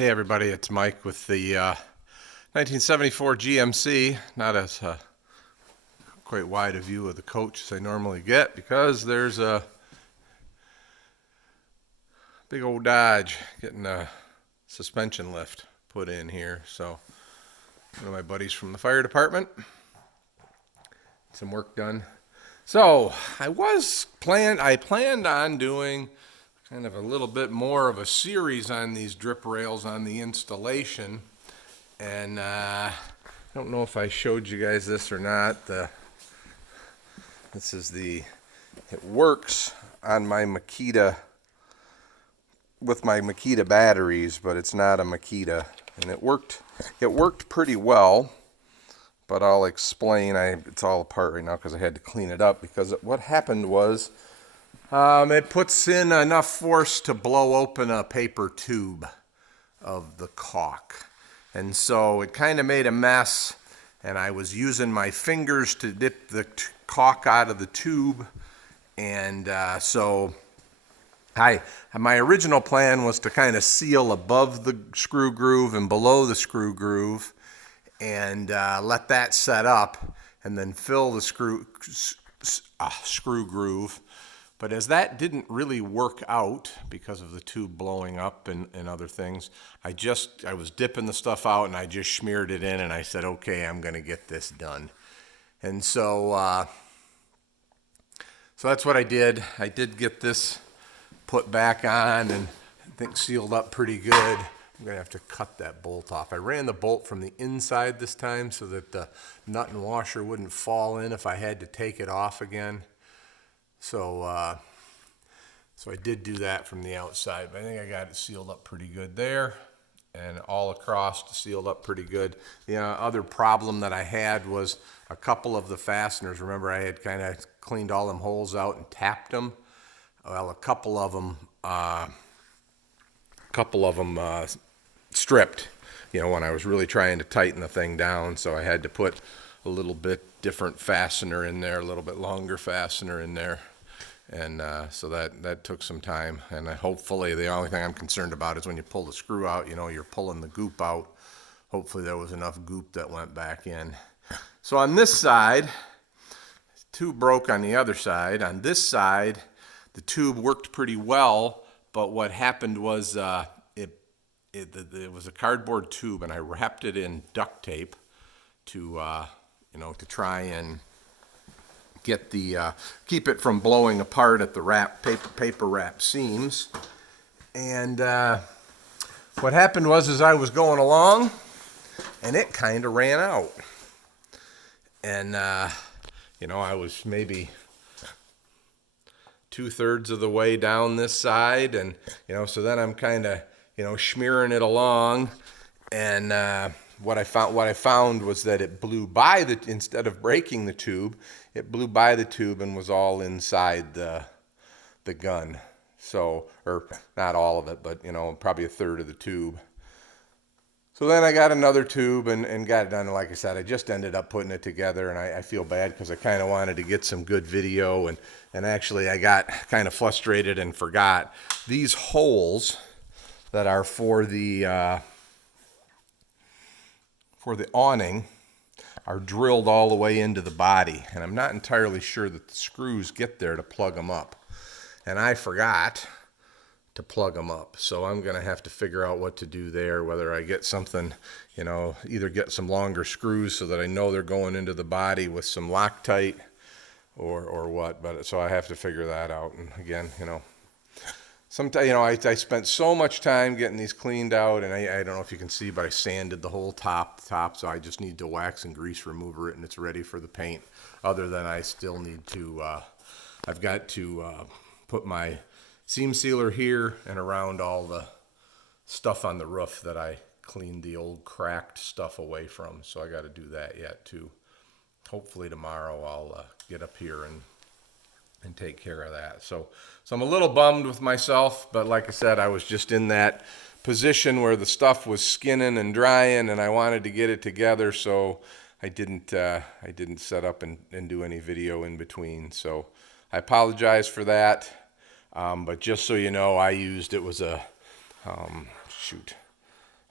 Hey everybody, it's Mike with the 1974 GMC. Not as quite wide a view of the coach as I normally get because there's a big old Dodge getting a suspension lift put in here. So one of my buddies from the fire department, some work done. So I planned on doing kind of a little bit more of a series on these drip rails on the installation, and I don't know if I showed you guys this or not. It works on my Makita with my Makita batteries, but it's not a Makita, and it worked pretty well. But I'll explain. It's all apart right now because I had to clean it up, because what happened was it puts in enough force to blow open a paper tube of the caulk. And so it kind of made a mess, and I was using my fingers to dip the caulk out of the tube. And my original plan was to kind of seal above the screw groove and below the screw groove and let that set up and then fill the screw groove. But as that didn't really work out because of the tube blowing up and other things, I was dipping the stuff out and I just smeared it in, and I said, okay, I'm going to get this done. And so that's what I did. I did get this put back on and I think sealed up pretty good. I'm going to have to cut that bolt off. I ran the bolt from the inside this time so that the nut and washer wouldn't fall in if I had to take it off again. So I did do that from the outside, but I think I got it sealed up pretty good there, and all across sealed up pretty good. The other problem that I had was a couple of the fasteners. Remember, I had kind of cleaned all them holes out and tapped them. Well, a couple of them stripped, when I was really trying to tighten the thing down. So I had to put a little bit different fastener in there, a little bit longer fastener in there. And so that took some time. And hopefully, the only thing I'm concerned about is when you pull the screw out, you're pulling the goop out. Hopefully there was enough goop that went back in. So on this side, tube broke on the other side. On this side, the tube worked pretty well, but what happened was it was a cardboard tube, and I wrapped it in duct tape to try and get keep it from blowing apart at the paper wrap seams. And what happened was I was going along, and it kind of ran out. And I was maybe 2/3 of the way down this side, and so then I'm kind of smearing it along, and what I found was that it blew by instead of breaking the tube, it blew by the tube and was all inside the gun. So, or not all of it, but probably 1/3 of the tube. So then I got another tube and got it done. And like I said, I just ended up putting it together, and I feel bad because I kind of wanted to get some good video, and actually I got kind of frustrated and forgot these holes that are for the awning are drilled all the way into the body, and I'm not entirely sure that the screws get there to plug them up, and I forgot to plug them up. So I'm going to have to figure out what to do there, whether I get something, either get some longer screws so that I know they're going into the body with some Loctite or what. But so I have to figure that out. And again, sometimes, I spent so much time getting these cleaned out, and I don't know if you can see, but I sanded the whole top, so I just need to wax and grease remover it, and it's ready for the paint. Other than I still need to, I've got to put my seam sealer here and around all the stuff on the roof that I cleaned the old cracked stuff away from. So I got to do that yet too. Hopefully tomorrow I'll get up here and take care of that. So I'm a little bummed with myself, but like I said, I was just in that position where the stuff was skinning and drying, and I wanted to get it together, so I didn't set up and do any video in between. So I apologize for that. But just so you know, it was a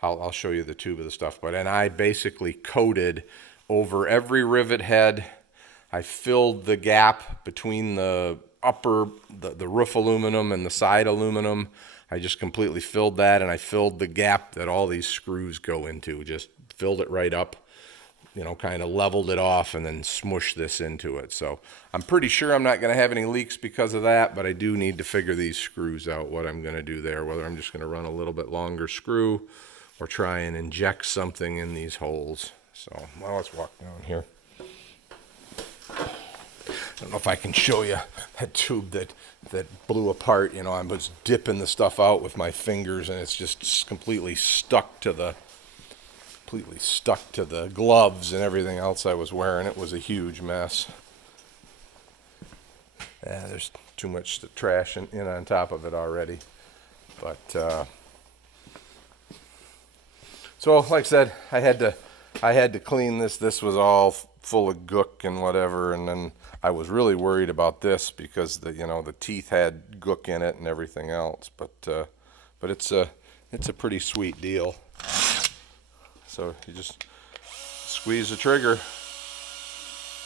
I'll show you the tube of the stuff. But, and I basically coated over every rivet head. I filled the gap between the the roof aluminum and the side aluminum. I just completely filled that, and I filled the gap that all these screws go into. Just filled it right up, you know, kind of leveled it off and then smushed this into it. So I'm pretty sure I'm not going to have any leaks because of that, but I do need to figure these screws out, what I'm going to do there, whether I'm just going to run a little bit longer screw or try and inject something in these holes. So, well, let's walk down here. I don't know if I can show you that tube that blew apart. You know, I was dipping the stuff out with my fingers, and it's just completely stuck to the gloves and everything else I was wearing. It was a huge mess. Yeah, there's too much trash in on top of it already. But so, like I said, I had to clean this. This was all full of gook and whatever, and then I was really worried about this because the teeth had gook in it and everything else. But it's a pretty sweet deal. So you just squeeze the trigger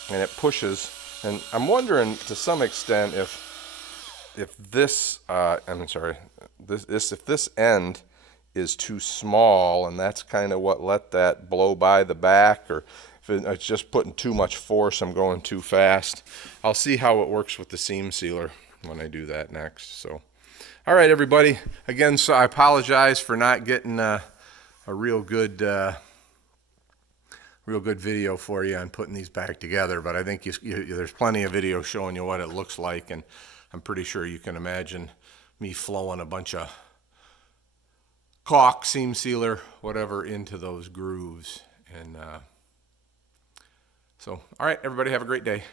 and it pushes. And I'm wondering to some extent if this if this end is too small, and that's kind of what let that blow by the back, or if it's just putting too much force, I'm going too fast. I'll see how it works with the seam sealer when I do that next. So, all right, everybody. Again, so I apologize for not getting a real good video for you on putting these back together, but I think there's plenty of video showing you what it looks like, and I'm pretty sure you can imagine me flowing a bunch of caulk, seam sealer, whatever, into those grooves. And so, all right, everybody, have a great day.